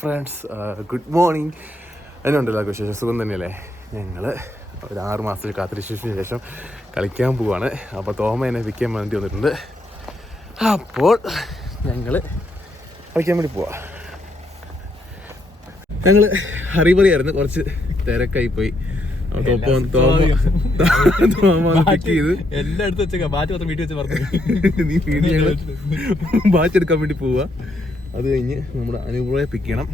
Friends good morning. അതിനുണ്ടല്ലോ വിശേഷം സുഖം തന്നെയല്ലേ. ഞങ്ങൾ ഒരു 6 മാസത്തിൽ കാത്തിരിച്ചതിന് ശേഷം കളിക്കാൻ പോവാണ്. അപ്പോൾ തോമ എന്നെ പിക്കാൻ വേണ്ടി വന്നിട്ടുണ്ട്. അപ്പോൾ ഞങ്ങൾ കളിക്കാൻ വേണ്ടി പോവാം. ഞങ്ങൾ ഹറിബറിയായിരുന്നു, കുറച്ച് തിരക്കായി പോയി. ബാച്ച് എടുക്കാൻ വേണ്ടി പോവുക. അത് കഴിഞ്ഞ് നമ്മുടെ അനുഭവയെ പിക്ക് ചെയ്യണം.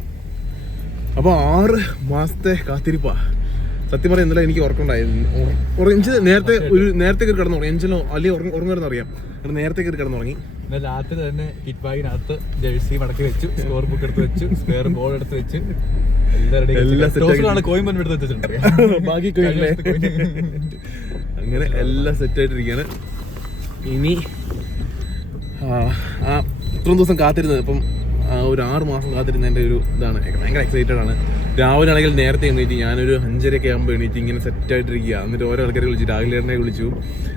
അപ്പോൾ 6 മാസത്തെ കാത്തിരിപ്പാ. സത്യം പറയാം, ഇന്നലെ എനിക്ക് ഉറക്കമുണ്ടായിരുന്നു. നേരത്തെ കയറി കിടന്നുറങ്ങി. എഞ്ചിനോ അല്ലെങ്കിൽ ഉറങ്ങുമായിരുന്നു അറിയാം. നേരത്തെ കയറി കിടന്നുറങ്ങി. രാത്രി തന്നെ കിറ്റ് ബാഗിനകത്ത് ജേഴ്സി മടക്കി വെച്ചു, സ്കോർ ബുക്ക് എടുത്ത് വെച്ചു, സ്പെയർ ബോൾ എടുത്ത് വെച്ചു, ബാക്കി അങ്ങനെ എല്ലാം സെറ്റ് ആയിട്ടിരിക്കുകയാണ്. ഇനി ഇത്രയും ദിവസം കാത്തിരുന്നത്, ഇപ്പം ഒരു 6 മാസം കാത്തിരുന്നതിൻ്റെ ഒരു ഇതാണ്. ഭയങ്കര എക്സൈറ്റഡ് ആണ്. രാവിലെ ആണെങ്കിൽ നേരത്തെ എണീറ്റ്, ഞാനൊരു 5:30 ആകുമ്പോൾ എണീറ്റ് ഇങ്ങനെ സെറ്റ് ആയിട്ടിരിക്കുക. എന്നിട്ട് ഓരോ ആൾക്കാരെ വിളിച്ചു, രാവിലെ വിളിച്ചു.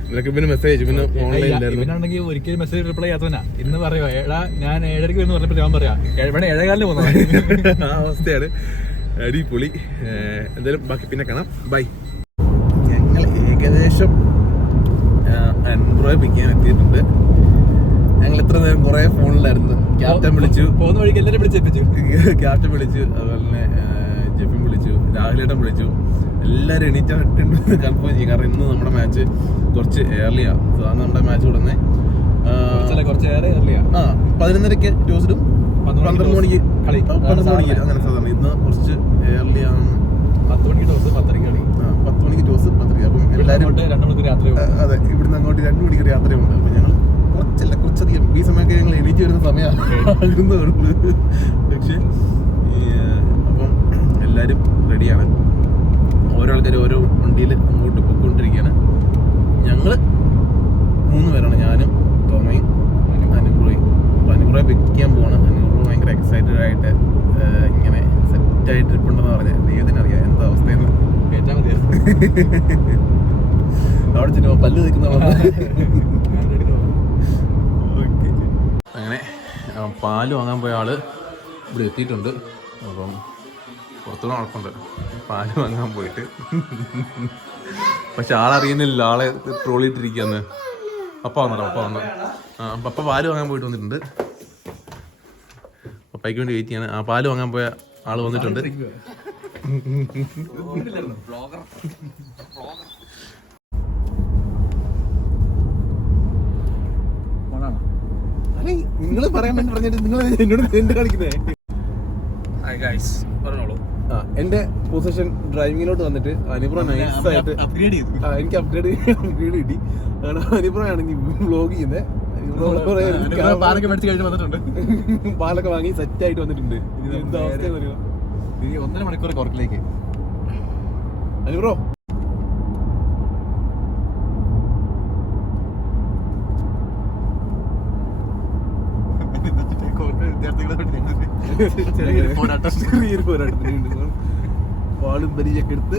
നിനക്ക് പിന്നെ മെസ്സേജ് അയച്ചു. പിന്നെ ഓൺലൈനിലായിരുന്നു. ഒരിക്കലും മെസ്സേജ് റിപ്ലൈ ചെയ്യാത്തവനാ. ഇന്ന് പറയുക ഞാൻ 7:30 എന്ന് പറഞ്ഞപ്പോൾ ഞാൻ പറയാം 7:15 പോകുന്നത്. ആ അവസ്ഥയാണ്. അടിപൊളി. എന്തായാലും ബാക്കി പിന്നെ കാണാം. ബൈ. ഞങ്ങൾ ഏകദേശം പിക്ക് ചെയ്യാൻ എത്തിയിട്ടുണ്ട്. ഞങ്ങൾ ഇത്ര നേരം കുറെ ഫോണിലായിരുന്നു. ക്യാപ്റ്റൻ വിളിച്ചു, പോകുന്ന വഴിക്ക് എല്ലാവരും വിളിച്ചേപ്പിച്ചു. ക്യാപ്റ്റൻ വിളിച്ചു, അതുപോലെ തന്നെ ജെഫിൻ വിളിച്ചു, രാഹുലേട്ടൻ വിളിച്ചു. എല്ലാവരും എണീറ്റിട്ടുണ്ടെന്ന് കൺഫേം ചെയ്യും. കാരണം ഇന്ന് നമ്മുടെ മാച്ച് കുറച്ച് ഏർലിയാണ്. സാധാരണ നമ്മുടെ മാച്ച് കൊടുന്നത് 11:30 ടോസിലും 12 മണിക്ക് കളി, 12 മണിക്ക് അങ്ങനെ സാധാരണ. ഇന്ന് കുറച്ച് ഏർലിയാണ്. 10 മണിക്ക് ടോസ്, 10:30 കളി. 10 മണിക്ക് ടോസ്, 10:30. അപ്പം എല്ലാവരും 2 മണിക്കൂർ യാത്രയുണ്ട്. അതെ, ഇവിടുന്ന് അങ്ങോട്ട് 2 മണിക്കൂർ യാത്രയുണ്ട്. അപ്പം ഞങ്ങൾ കുറച്ചധികം ഈ സമയമൊക്കെ ഞങ്ങൾ എണീറ്റ് വരുന്ന സമയമാകുന്നുള്ളൂ. പക്ഷേ അപ്പം എല്ലാവരും റെഡിയാണ്. ഓരോ ആൾക്കാർ ഓരോ വണ്ടിയിൽ അങ്ങോട്ട് പോയിക്കൊണ്ടിരിക്കുകയാണ്. ഞങ്ങൾ 3 പേരാണ്, ഞാനും തോമയും അനുപുറയും. അപ്പോൾ അനുപുറയെ പിക്ക് ചെയ്യാൻ പോവാണ്. അനുപുറ ഭയങ്കര എക്സൈറ്റഡ് ആയിട്ട് ഇങ്ങനെ സെറ്റായിട്ട് ഇരിപ്പുണ്ടെന്ന് പറഞ്ഞാൽ ദൈവത്തിനറിയാം എന്താ അവസ്ഥയെന്ന്. അവിടെ ചെല്ലുമ്പോൾ പല്ല് നിൽക്കുന്ന അങ്ങനെ പാല് വാങ്ങാൻ പോയ ആള് ഇവിടെ എത്തിയിട്ടുണ്ട്. അപ്പം പുറത്തുനിന്ന് ഉഴപ്പുണ്ട്. പാല് വാങ്ങാൻ പോയിട്ട് പക്ഷെ ആളറിയുന്നില്ല, ആളെ ട്രോളിയിട്ടിരിക്കുകയെന്ന്. പപ്പ വന്നു. പപ്പ പാല് വാങ്ങാൻ പോയിട്ട് വന്നിട്ടുണ്ട്. പപ്പയ്ക്ക് വേണ്ടി വെയിറ്റ് ചെയ്യാണ്. പാല് വാങ്ങാൻ പോയ ആള് വന്നിട്ടുണ്ട്. നിങ്ങൾ പറയാൻ വേണ്ടി പറഞ്ഞിട്ട് നിങ്ങൾ എന്നോട് എന്ത് കളിക്കുന്നേ? എന്റെ പൊസിഷൻ ഡ്രൈവിങ്ങിലോട്ട് വന്നിട്ട് അനുപ്ര നൈസായിട്ട് എനിക്ക് അപ്ഗ്രേഡ് കിട്ടി. അനുപ്രയാണെങ്കിൽ വ്ലോഗ് ചെയ്യുന്നത്. പാലൊക്കെ വാങ്ങി സെറ്റ് ആയിട്ട് വന്നിട്ടുണ്ട്. എന്താ അവസ്ഥ 1.5 മണിക്കൂർ കുറക്കിലേക്ക്. അനുപ്രോ ചെറിയൊരു പോരാട്ടത്തിനുണ്ട്. വാളും ബലിയൊക്കെ എടുത്ത്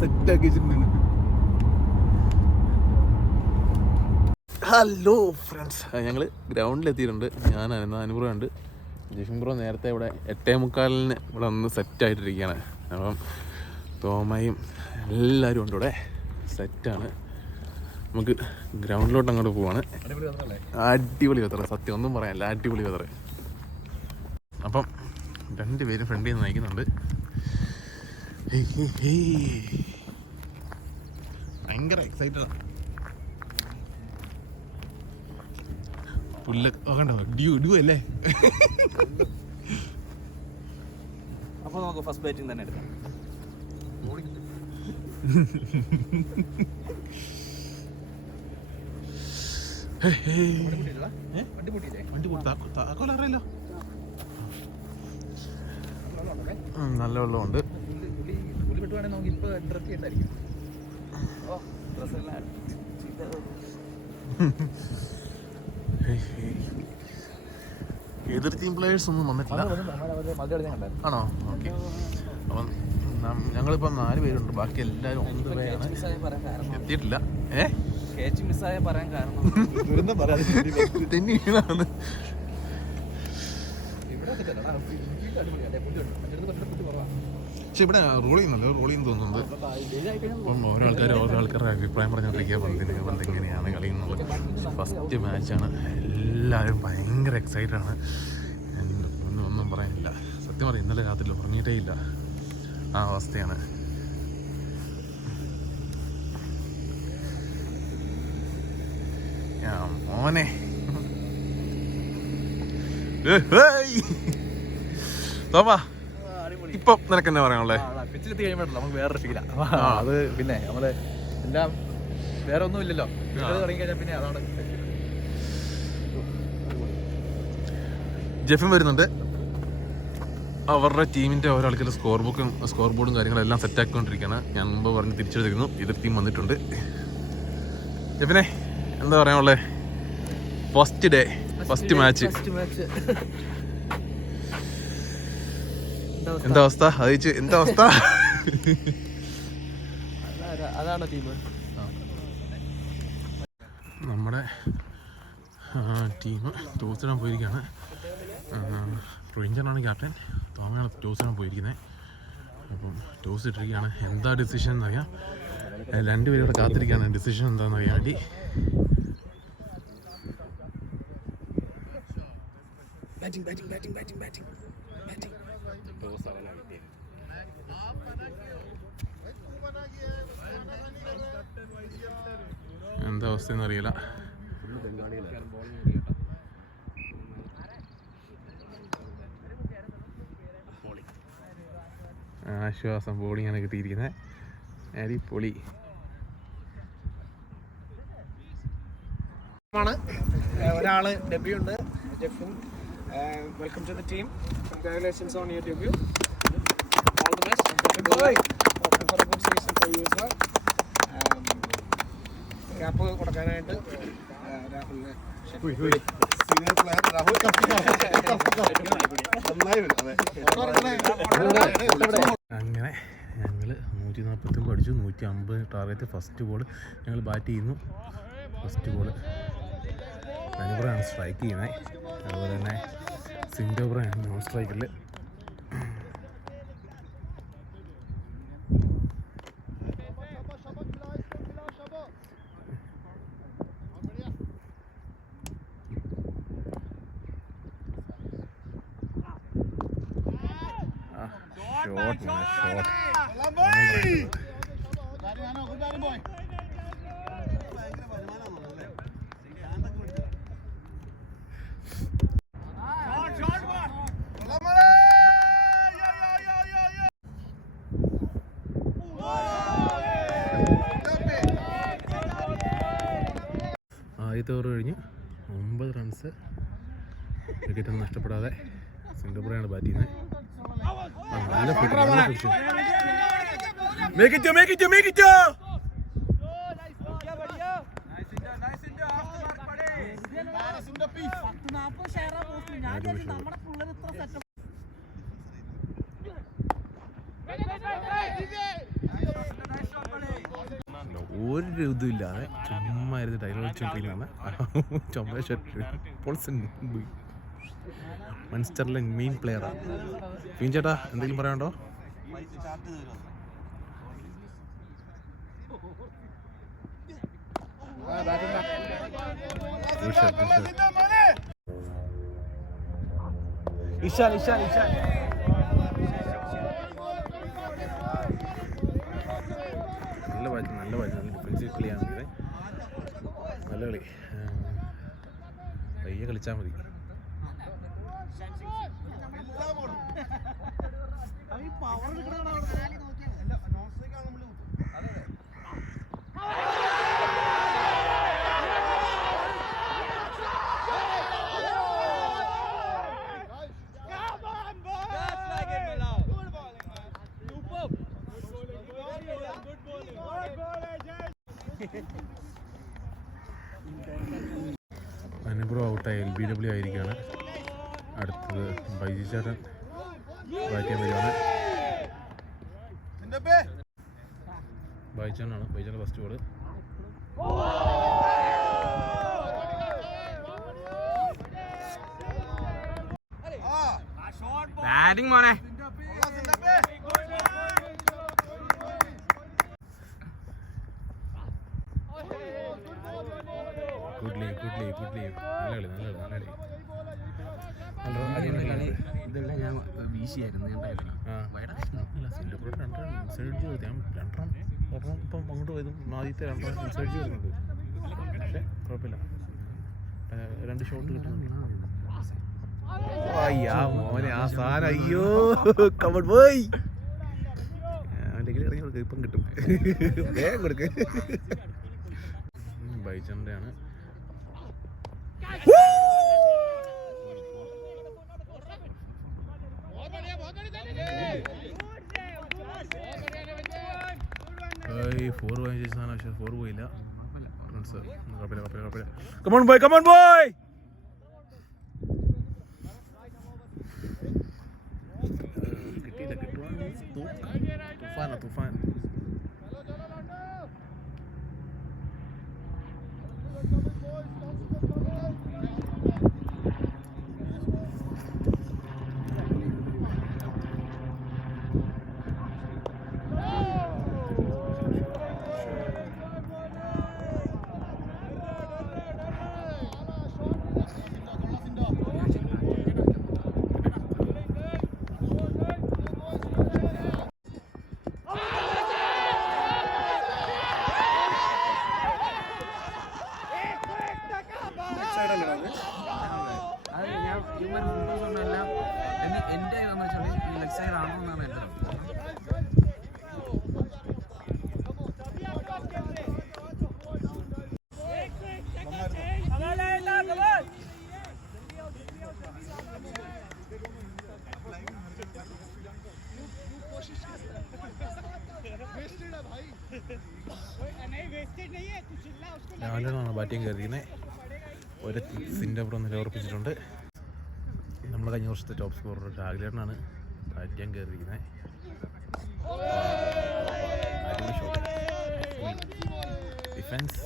സെറ്റാക്കി വെച്ചിട്ടുണ്ട്. ഹലോ ഫ്രണ്ട്സ്, ഞങ്ങൾ ഗ്രൗണ്ടിലെത്തിയിട്ടുണ്ട്. ഞാൻ അനുപുറമുണ്ട്. ജെഫിൻ ബ്രോ നേരത്തെ ഇവിടെ 8:45 ഇവിടെ ഒന്ന് സെറ്റായിട്ടിരിക്കുകയാണ്. അപ്പം തോമയും എല്ലാവരും ഉണ്ട് ഇവിടെ, സെറ്റാണ്. നമുക്ക് ഗ്രൗണ്ടിലോട്ട് അങ്ങോട്ട് പോവാണ്. അടിപൊളി വെതറ്, സത്യം ഒന്നും പറയാനില്ല, അടിപൊളി വെതറ്. അപ്പം 2 പേരും ഫ്രണ്ടിൽ നിന്ന് നയിക്കുന്നുണ്ട്. ഭയങ്കര എക്സൈറ്റഡാണ്. കണ്ടോ ഡ്യൂ അല്ലേ? അപ്പോൾ നമുക്ക് ഫസ്റ്റ് ബാറ്റിംഗ് തന്നെ എടുക്കാം. അറിയാലോ, നല്ല വെള്ളമുണ്ട്. എതിർ ടീം പ്ലേയേഴ്സ് ഒന്നും വന്നിട്ടില്ല. ആണോ? ഓക്കെ. അപ്പം ഞങ്ങളിപ്പം 4 പേരുണ്ട്. ബാക്കി എല്ലാവരും 9 പേരാണ്. എത്തിയിട്ടില്ല. തെന്നി വീണാണ്. പക്ഷെ ഇവിടെ റോൾ ചെയ്യുന്നല്ലോ, റോൾ ചെയ്യുന്നു തോന്നുന്നത്. അപ്പം ഓരോ ആൾക്കാരുടെ അഭിപ്രായം പറഞ്ഞുകൊണ്ടിരിക്കുക പന്ത് എങ്ങനെയാണ് കളി എന്നുള്ളത്. ഫസ്റ്റ് മാച്ചാണ്, എല്ലാവരും ഭയങ്കര എക്സൈറ്റഡ് ആണ്. ഒന്നും പറയാനില്ല. സത്യം പറയും, ഇന്നലെ രാത്രി ഉറങ്ങിയിട്ടേ ഇല്ല, ആ അവസ്ഥയാണ്. മോനെ തോമാ, ഇപ്പൊ നിനക്ക് എന്നാ പറയാനുള്ളേ? പിച്ചിലെത്തി കഴിയുമ്പോഴല്ലോ നമുക്ക് വേറൊരു ഫീലാ. അത് പിന്നെ നമ്മള് എല്ലാം വേറെ ഒന്നും ഇല്ലല്ലോ, തുടങ്ങി കഴിഞ്ഞാൽ പിന്നെ അതാണ്. ജെഫിൻ വരുന്നുണ്ട്. അവരുടെ ടീമിന്റെ ഓരോ ആൾക്കാർ സ്കോർ ബോർഡും കാര്യങ്ങളെല്ലാം സെറ്റാക്കിക്കൊണ്ടിരിക്കുകയാണ്. ഞാൻ മുമ്പ് പറഞ്ഞ് തിരിച്ചെടുത്തിരുന്നു, ഇതൊരു ടീം വന്നിട്ടുണ്ട്. ജെഫിനെ എന്താ പറയാനുള്ളേ? ഫസ്റ്റ് ഡേ, ഫസ്റ്റ് മാച്ച് എന്താ അവസ്ഥ? അത് എന്താ അവസ്ഥ? അതാണ് ടീം. നമ്മുടെ ടീം ടോസ് ഇടാൻ പോയിരിക്കുകയാണ്. റേഞ്ചറാണ് ക്യാപ്റ്റൻ, തോമയാണ് ടോസ് ഇടാൻ പോയിരിക്കുന്നത്. അപ്പം ടോസ് ഇട്ടിരിക്കുകയാണ്. എന്താ ഡിസിഷൻ എന്നറിയാം. രണ്ടുപേരും ഇവിടെ കാത്തിരിക്കുകയാണ് ഡിസിഷൻ എന്താണെന്ന് അറിയാൻ വേണ്ടി. എന്താ അവസ്ഥയെന്ന് അറിയില്ല. ആശ്വാസം, ബോളിങ്ങാണ് കിട്ടിയിരിക്കുന്നത്. അടിപൊളി. ഒരാള് ഡെബ്യൂ ഉണ്ട്, Jefin. Welcome to the team. Congratulations on your debut. All the best. Hoping for a good season for you sir. Gap കൊടുക്കാനായിട്ട് രാഹുലിനെ അങ്ങനെ ഞങ്ങൾ 149 അടിച്ചു, 150 ടാർഗറ്റ്. ഫസ്റ്റ് ബോൾ ഞങ്ങൾ ബാറ്റ് ചെയ്യുന്നു. ഫസ്റ്റ് ബോൾ അനുബ്രയാണ് സ്ട്രൈക്ക് ചെയ്യുന്നത്. അതുപോലെ തന്നെ സിൻഡോബ്രയാണ് നോൺ സ്ട്രൈക്കിൽ. ഷോട്ട് ആദ്യത്തെ ഓവർ കഴിഞ്ഞ് 9 റൺസ്, വിക്കറ്റൊന്നും നഷ്ടപ്പെടാതെ. സിംഗപ്പൂറാണ് ബാറ്റ് ചെയ്യുന്നത്. നല്ല പിടിച്ചു. Make it. ഒരു ഇതുമില്ലാതെ ചുമ്മാ ഇരുന്ന് ഡയലോഗ് വെച്ചോണ്ടിരിക്കുകയാണ്. ചുമ്മാ പോൾസൺ മൺസ്റ്ററിലെ മെയിൻ പ്ലെയറാണ്. ഫീൻ ചേട്ടാ, എന്തെങ്കിലും പറയാനുണ്ടോ? ഇഷാൻ നല്ല ഡിഫൻസീവ് കളിയാണെങ്കിൽ നല്ല കളി. പയ്യെ കളിച്ചാൽ മതി. അനുബ്രോ ഔട്ടായി, LBW ആയിരിക്കുകയാണ്. അടുത്തത് ബൈജി ചേട്ടൻ ബാറ്റ് ചെയ്യാൻ വരികയാണ്. ബൈജാനാണ്, ബൈജാൻ്റെ ഫസ്റ്റ് ബോൾ. ബാറ്റിംഗ് മോനെ. ഗുഡ് ലീവ് നല്ല കളി. ഇതെല്ലാം ഞാൻ വീശിയായിരുന്നു. ഇപ്പം അങ്ങോട്ട് പോയതും ആദ്യത്തെ 2 റൺ ഇൻസൈഡ് വരുന്നുണ്ട്. പക്ഷേ കുഴപ്പമില്ല, 2 ഷോട്ട് കിട്ടുന്നുണ്ട്. അയ്യാ മോനെ ആ സാധനം, അയ്യോ കമൺ പോയി. അല്ലെങ്കിൽ ഇറങ്ങി കൊടുക്കുക, ഇപ്പം കിട്ടും, വേഗം കൊടുക്കുക. ബൈച്ചൻ്റെ ആണ്. ഫോർ വാങ്ങിച്ച സാധനം, പക്ഷേ 4 പോയില്ല. റൺസ് കുഴപ്പമില്ല. Come on boy. കിട്ടിയില്ല, തുഫാൻ. എന്റെ ഈ ലെഗ് സൈഡ് ആണോ എന്നാണ് എന്റെ രാവിലെയാണ് ബാറ്റിംഗ് കയറിയിരിക്കുന്നത്. ഒരു സിൻ്റപ്പുറം നിലയുറപ്പിച്ചിട്ടുണ്ട്. നമ്മുടെ കഴിഞ്ഞ വർഷത്തെ ടോപ്പ് സ്കോറർ രാഗിലേട്ടനാണ് ബാറ്റിംഗ് കയറിയിരിക്കുന്നത്. Defence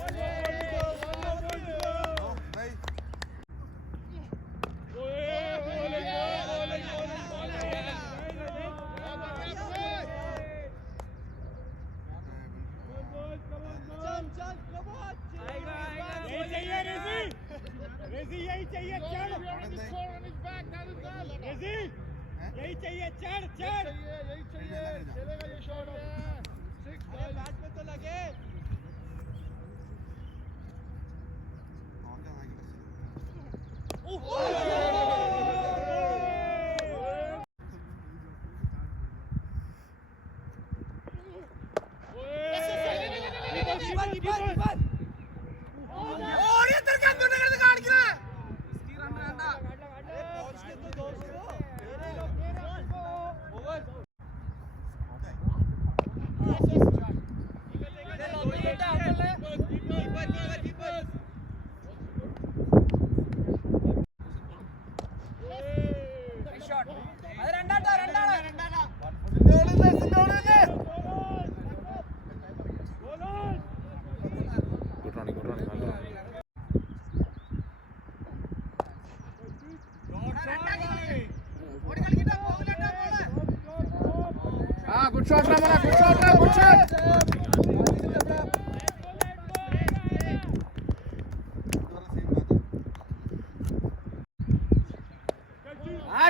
good shot Ramana, good shot.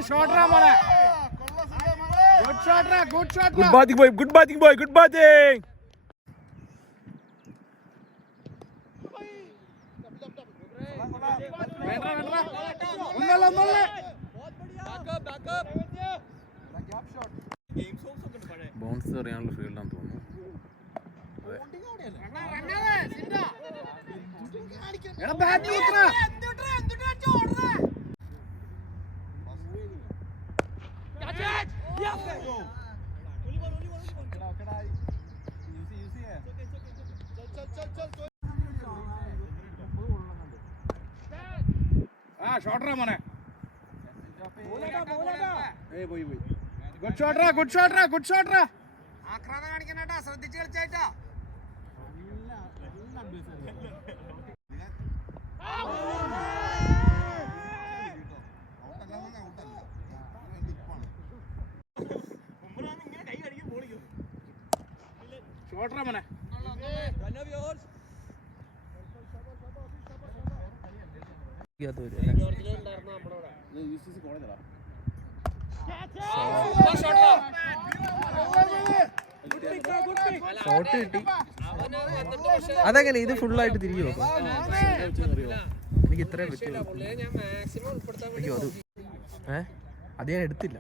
Shot Ramana. Good shot Ra, good shot. Good batting boy, good batting boy, good batting. Bounce അറിയാനുള്ള ഫീൽഡാന്ന് തോന്നുന്നു. ഷോട്ടറാ മോനെ. ഗുഡ് ഷോട്ടറാ, ഗുഡ് ഷോട്ടറാ, ഗുഡ് ഷോട്ടറാ. ആക്രാന്തം കാണിക്കണേട്ടാ, ശ്രദ്ധിച്ച് കളിച്ചായിട്ടാ. ഷോട്ട് കിട്ടി. അതെങ്ങനെ ഇത് ഫുള്ളായിട്ട് തിരികെ നോക്കാം? എനിക്ക് ഇത്രയും പറ്റുള്ളൂ. അയ്യോ അത് അത് ഞാൻ എടുത്തില്ല.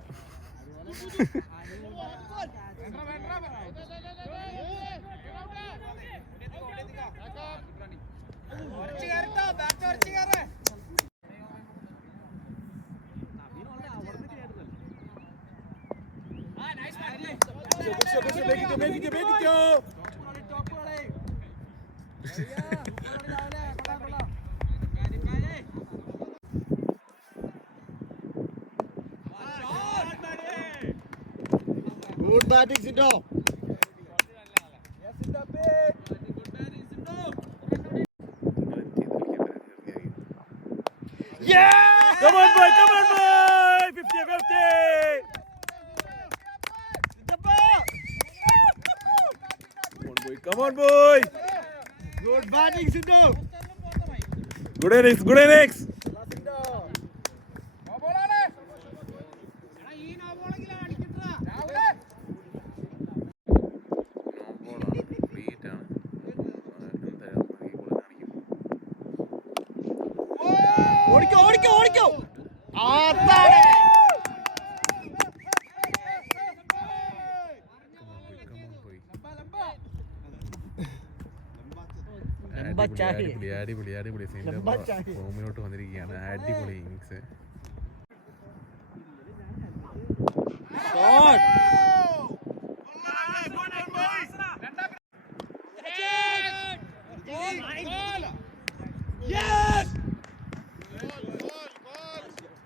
Good batting, Sindo. Yeah! Come on, boy! 50-50! Come on, boy! Good batting, Sindo. Good innings, good innings. ഓടിക്കോ അടിപൊളി ഫോമിലോട്ട് വന്നിരിക്കുകയാണ്. അടിപൊളി ഇന്നിങ്സ്.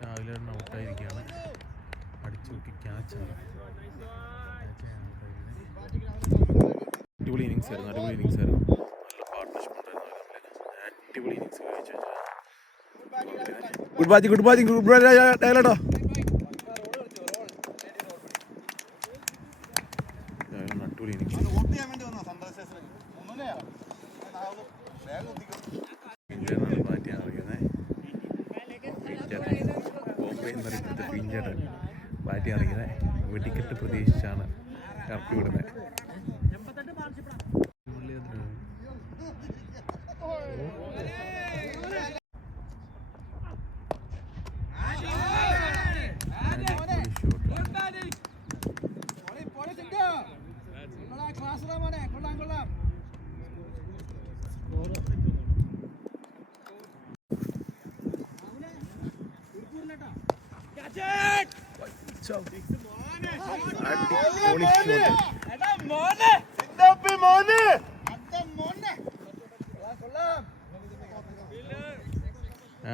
രാവിലെ ഔട്ടായിരിക്കുകയാണ്. അടിച്ചു നോക്കി ക്യാച്ചാണ്. അടിപൊളി ഇന്നിങ്സ് ആയിരുന്നു. നല്ല പാർട്ട്ണർഷിപ്പ് ഉണ്ടായിരുന്നു. അടിപൊളി ഇന്നിങ്സ് കഴിച്ചു. ഗുഡ് ബാറ്റിംഗ് ഡയലോട്ടോ. അടിപൊളി ഇന്നിങ്സ്. പിഞ്ചേട്ടനാണ് ബാറ്റ് ചെയ്യാൻ അറിയുന്നത്. ബോംബെ എന്നറിയപ്പെട്ട പിഞ്ചേട്ടൻ ബാറ്റ് ചെയ്യാൻ അറിയുന്നത്. വെടിക്കെട്ട് പ്രതീക്ഷിച്ചാണ് ഇറക്കി വിടുന്നത്.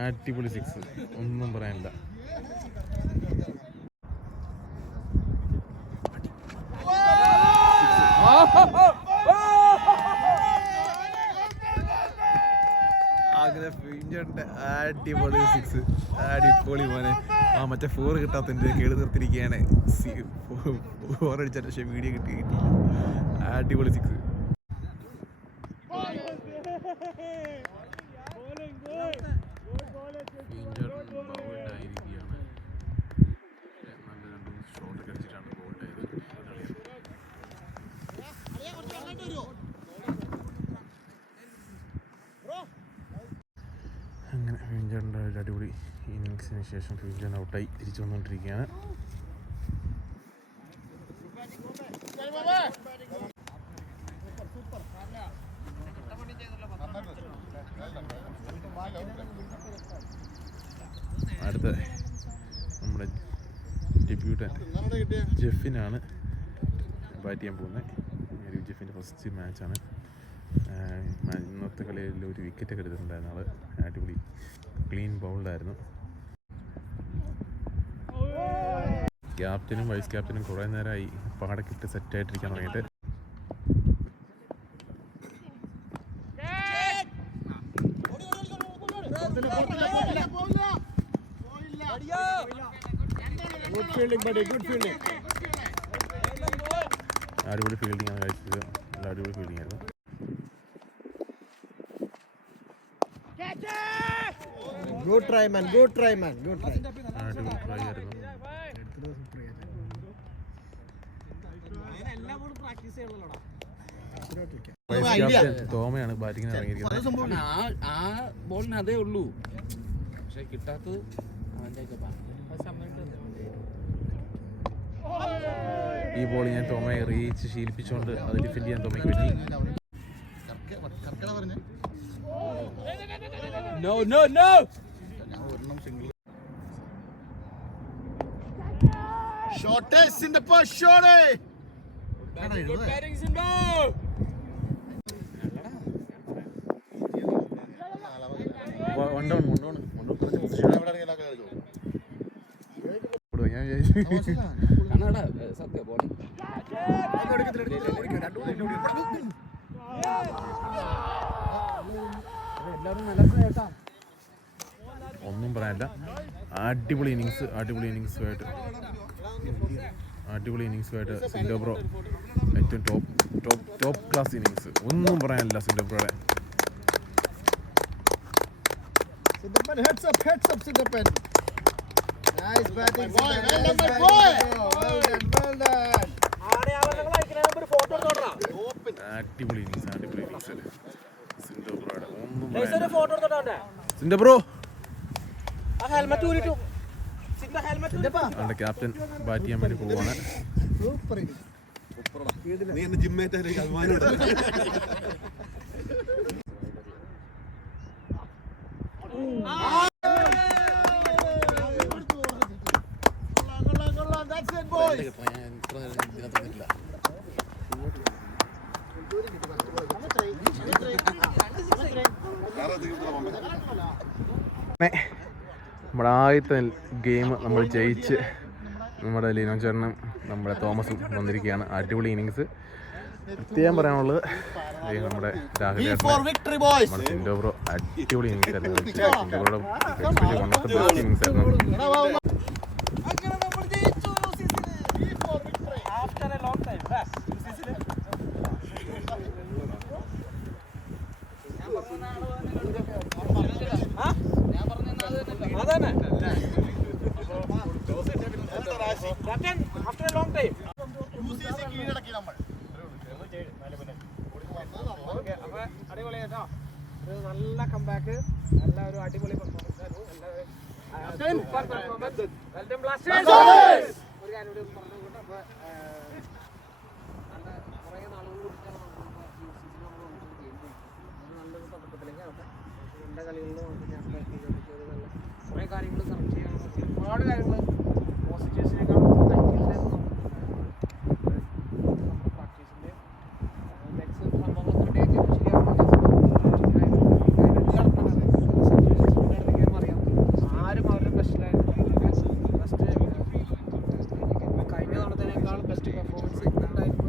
അടിപൊളി സിക്സ്, ഒന്നും പറയാനില്ല. അങ്ങനെ പിഞ്ചുണ്ട്. അടിപൊളി സിക്സ്, അടിപൊളി മോനെ. മറ്റേ 4 കിട്ടാത്തതിൻ്റെ കേട് നിർത്തിയിരിക്കുകയാണ്. 4 അടിച്ച പക്ഷേ വീഡിയോ കിട്ടിയിട്ടില്ല. അടിപൊളി സിക്സ്. അങ്ങനെ ഫിഞ്ചറിൻ്റെ ഒരു അടിപൊളി ഇന്നിങ്സിന് ശേഷം ഫിഞ്ചർ ഔട്ടായി തിരിച്ചു വന്നുകൊണ്ടിരിക്കുകയാണ്. അടുത്ത നമ്മുടെ ഡെബ്യൂട്ടൻ്റ് ജെഫിനാണ് ബാറ്റ് ചെയ്യാൻ പോകുന്നത്. ജെഫിൻ്റെ ഫസ്റ്റ് മാച്ചാണ്. ഇന്നത്തെ കളിയിൽ ഒരു വിക്കറ്റൊക്കെ എടുത്തിട്ടുണ്ടായിരുന്ന ആൾ. അടിപൊളി ക്ലീൻ ബൗൾഡായിരുന്നു. ക്യാപ്റ്റനും വൈസ് ക്യാപ്റ്റനും കുറേ നേരമായി പാടക്കിട്ട് സെറ്റായിട്ടിരിക്കാൻ തുടങ്ങിയിട്ട്. അടിപൊളി ഫീൽഡിംഗ് ആണ് കഴിച്ചത്. നല്ല അടിപൊളി ഫീൽഡിംഗ് ആയിരുന്നു. Good try, man. Good try, man. Good try. അടിപൊളി ട്രൈ ആയിരുന്നു. തോമയാണ് ബാറ്റിങ്ങിന് ഇറങ്ങിയിരിക്കുന്നത്. ആ ബോളിന് അതേ ഉള്ളൂ, പക്ഷെ കിട്ടാത്തത് അവൻ്റെ. ഈ ബോൾ ഞാൻ തോമയെ റീച്ച് ശീലിപ്പിച്ചുകൊണ്ട് അത് ഡിഫെൻഡ് ചെയ്യാൻ തോമയ്ക്ക് പറ്റി. No, no, no! Shortest in the first shot. Good batting, Sindhu! One down കുറച്ച് പൊസിഷൻ ഞാൻ വിചാരിച്ചു. കണ്ണാടാ സത്യ ബോളിംഗ്. ഒന്നും പറയാനില്ല. അടിപൊളി ഇന്നിങ്സുമായിട്ട് സിൻഡോ ബ്രോ ഏറ്റവും ടോപ്പ് ക്ലാസ് ഇന്നിങ്സ്. ഒന്നും പറയാനില്ല സിൻഡോ ബ്രോയുടെ. Siddapan, heads up, Siddapan. Nice batting, Siddapan. Well done. അടിപൊളി ഇന്നിങ്സ് സിൻഡോ ബ്രോയുടെ. ഒന്നും പറയാനില്ല. സിൻഡോ ബ്രോ അവരുടെ ക്യാപ്റ്റൻ ബാറ്റ് ചെയ്യാൻ വേണ്ടി പോവാണ്. Super. നീ എന്നെ ജിമ്മേറ്റാലേക്ക് അഭിമാനം. That's it, boys. നമ്മുടെ ആദ്യത്തെ ഗെയിം നമ്മൾ ജയിച്ച് നമ്മുടെ ലീനോ ചേട്ടനും നമ്മുടെ തോമസും വന്നിരിക്കുകയാണ്. അടിപൊളി ഇന്നിങ്സ്. പ്രത്യേകം പറയാനുള്ളത് നമ്മുടെ രാഹുൽ നമ്മുടെ സിൻഡോ ബ്രോ അടിപൊളി ഇന്നിങ്സ് ആയിരുന്നു. സിൻഡോ ബ്രോയുടെ one of the best innings ആയിരുന്നു. നല്ല കംബാക്ക്, നല്ല ഒരു അടിപൊളി പെർഫോമൻസ് ആയിരുന്നു. ഒരു കാര്യം കൂടി പറഞ്ഞുകൊണ്ട് അപ്പൊ നല്ല കുറേ നാളുകൾ കൂടിയിട്ടാണ് നല്ലൊരു തുടക്കത്തിലേക്ക് ആവട്ടെ. നല്ല കളികളിൽ ഞാൻ കുറേ കാര്യങ്ങൾ കറക്റ്റ് ചെയ്യാൻ ഒരുപാട് കാര്യങ്ങൾ പോസിറ്റീവ്സിനേക്കാൾ നെഗറ്റീവ്സിലേക്ക് പ്രാക്ടീസിൻ്റെ നെക്സ്റ്റ് സംഭവങ്ങൾ അറിയാം. ആരും അവരുടെ ബെസ്റ്റിലായിരുന്നു. കഴിഞ്ഞ തവണത്തേക്കാൾ ബെസ്റ്റ് പെർഫോമൻസ് ഉണ്ടായിരുന്നു.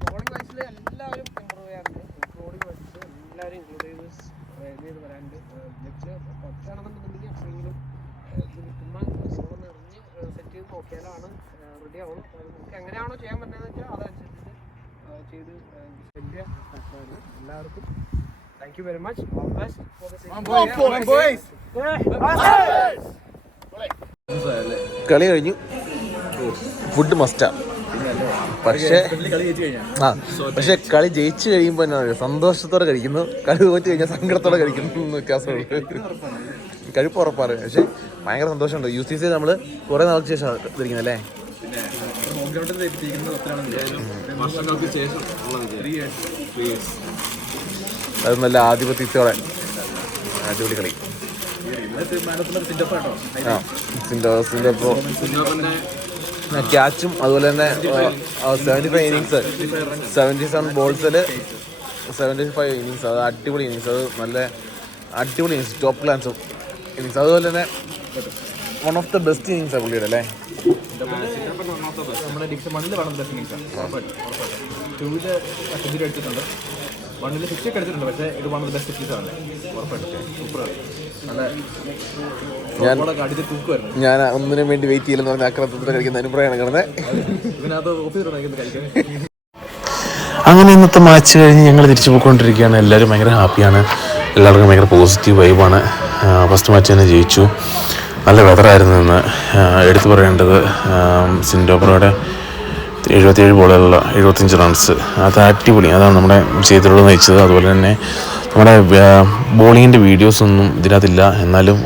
ബോളിംഗ് വൈസിൽ എല്ലാവരും ഇമ്പ്രൂവ് ചെയ്യാറുണ്ട്. ബോളിംഗ് വൈസിൽ എല്ലാവരും ഇൻക്ലൂഡ് ചെയ്ത് വരാനുണ്ട്. ജസ്റ്റ് പറ്റാണെന്നുണ്ടെങ്കിൽ എപ്പോഴെങ്കിലും ചുമ്മാ ബോളൊന്ന് എറിഞ്ഞ് സെറ്റ് ചെയ്ത് നോക്കിയാലാണ് റെഡി ആവും. നമുക്ക് എങ്ങനെയാണോ ചെയ്യാൻ പറ്റുന്നതെന്ന് വെച്ചാൽ അതനുസരിച്ച് ചെയ്ത് വലിയ കഷ്ടമാണ്. എല്ലാവർക്കും thank you very much. All the best for the boys. കളി കഴിഞ്ഞു. ഫുഡ് മസ്റ്റാ. പക്ഷേ കളി ജയിച്ചു കഴിയുമ്പോൾ എന്നാ സന്തോഷത്തോടെ കഴിക്കുന്നു, കളി തോറ്റ് കഴിഞ്ഞാൽ സങ്കടത്തോടെ കഴിക്കുന്നു വ്യത്യാസമുണ്ട്. കഴിപ്പ് ഉറപ്പാണ്. പക്ഷെ ഭയങ്കര സന്തോഷമുണ്ട്. UCC നമ്മൾ കുറേ നാൾക്ക് ശേഷം ഇരിക്കുന്നത് അല്ലേ. അത് നല്ല ആധിപത്യത്തോടെ അടിപൊളി കളി. ക്യാച്ചും അതുപോലെ തന്നെ 75 ഇന്നിങ്സ് 77 ബോൾസിൽ 75 ഇന്നിങ്സ്. അത് അടിപൊളി ഇന്നിങ്സ്. അത് നല്ല അടിപൊളി ഇന്നിങ്സ്, ടോപ്പ് ക്ലാസ് ഇന്നിങ്സ്. അതുപോലെ തന്നെ വൺ ഓഫ് ദ ബെസ്റ്റ് ഇന്നിങ്സാണ് പുള്ളിയുടെ അല്ലേ. നമ്മുടെ ഡിക്ഷൻ 1 ബെസ്റ്റ് ഇന്നിങ്സാണ്. 2 സെഞ്ചുറി അടിച്ചിട്ടുണ്ട്, 1 6 ഒക്കെ അടിച്ചിട്ടുണ്ട്. പക്ഷേ ഇത് വൺ ഓഫ് ദ ബെസ്റ്റ് ഇന്നിങ്സാണ്. ഉറപ്പായിട്ടും സൂപ്പറാണ്. ഞാൻ ഒന്നിനും വേണ്ടി വെയിറ്റ് ചെയ്യില്ലെന്ന് പറഞ്ഞ ആക്രമണത്തിൽ കഴിക്കുന്ന അനുഭവമാണ് കിടന്നത്. അങ്ങനെ ഇന്നത്തെ മാച്ച് കഴിഞ്ഞ് ഞങ്ങൾ തിരിച്ചു പോയിക്കൊണ്ടിരിക്കുകയാണ്. എല്ലാവരും ഭയങ്കര ഹാപ്പിയാണ്, എല്ലാവർക്കും ഭയങ്കര പോസിറ്റീവ് വൈബാണ്. ഫസ്റ്റ് മാച്ച് തന്നെ ജയിച്ചു. നല്ല വെതറായിരുന്നു ഇന്ന്. എടുത്തു പറയേണ്ടത് സിൻഡോബ്രോയുടെ 77 ബോളുകളുള്ള 75 റൺസ്, അത് അടിപൊളി. അതാണ് നമ്മുടെ ചെയ്തിട്ടുള്ളത് നയിച്ചത്. അതുപോലെ തന്നെ നമ്മുടെ ബോളിങ്ങിൻ്റെ വീഡിയോസൊന്നും ഇതിനകത്തില്ല, എന്നാലും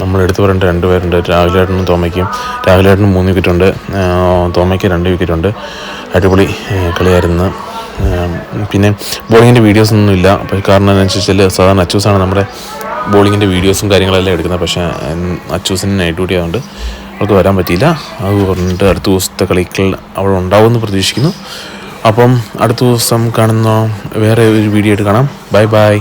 നമ്മൾ എടുത്തു പറയേണ്ട 2 പേരുണ്ട്, രാഹുലേട്ടനും തോമയ്ക്കും. രാഹുലേട്ടനും 3 വിക്കറ്റുണ്ട്, തോമയ്ക്ക് 2 വിക്കറ്റുണ്ട്. അടിപൊളി കളിയായിരുന്നു. പിന്നെ ബോളിങ്ങിൻ്റെ വീഡിയോസൊന്നും ഇല്ല, കാരണം എന്താണെന്ന് വെച്ചാൽ സാധാരണ അച്ചൂസാണ് നമ്മുടെ ബോളിങ്ങിൻ്റെ വീഡിയോസും കാര്യങ്ങളെല്ലാം എടുക്കുന്നത്. പക്ഷേ അച്ചൂസിന് നൈറ്റ് ഡ്യൂട്ടി ആയതുകൊണ്ട് അവൾക്ക് വരാൻ പറ്റിയില്ല. അത് പറഞ്ഞിട്ട് അടുത്ത ദിവസത്തെ കളികൾ അവൾ ഉണ്ടാവുമെന്ന് പ്രതീക്ഷിക്കുന്നു. അപ്പം അടുത്ത ദിവസം കാണുന്ന വേറെ ഒരു വീഡിയോ ആയിട്ട് കാണാം. Bye bye.